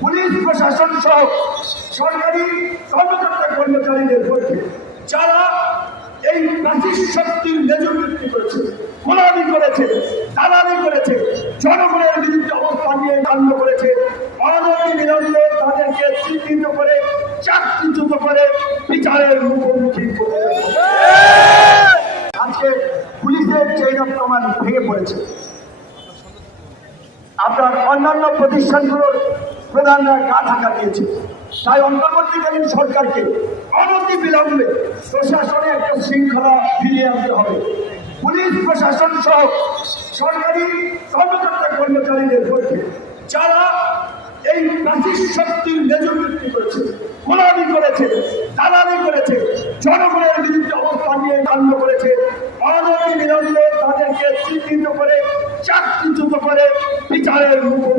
Police প্রশাসন সহ সরকারি কর্মকর্তা কর্মচারীদের মধ্যে যারা এই ফ্যাসিস্ট শক্তির মেজবৃত্তি করেছে, গোলামি করেছে, দালালি করেছে, জনগণের বিরুদ্ধে অবস্থান নিয়ে কাণ্ড করেছে, অনতি বিলম্বে তাদেরকে চিহ্নিত করে চাকরিচ্যুত করে বিচারের মুখোমুখি করতে হবে। আজকে পুলিশের চেইন অফ কমান্ড ভেঙে পড়েছে। আপনার অন্যান্য প্রতিষ্ঠানগুলোর প্রধানরা গা ঢাকা দিয়েছে। তাই অন্তর্বর্তীকালীন সরকারকে অনতি বিলম্বে প্রশাসনে একটা শৃঙ্খলা ফিরিয়ে আনতে হবে। পুলিশ প্রশাসন সহ সরকারি কর্মকর্তা কর্মচারীদের মধ্যে যারা এই ফ্যাসিস্ট শক্তির মেজবৃত্তি করেছে, গোলামি করেছে, দালালি করেছে, জনগণের বিরুদ্ধে অবস্থান নিয়ে কাণ্ড করেছে, অনতি বিলম্বে তাদেরকে চিহ্নিত করে চাকরিচ্যুত করে বিচারের মুখোমুখি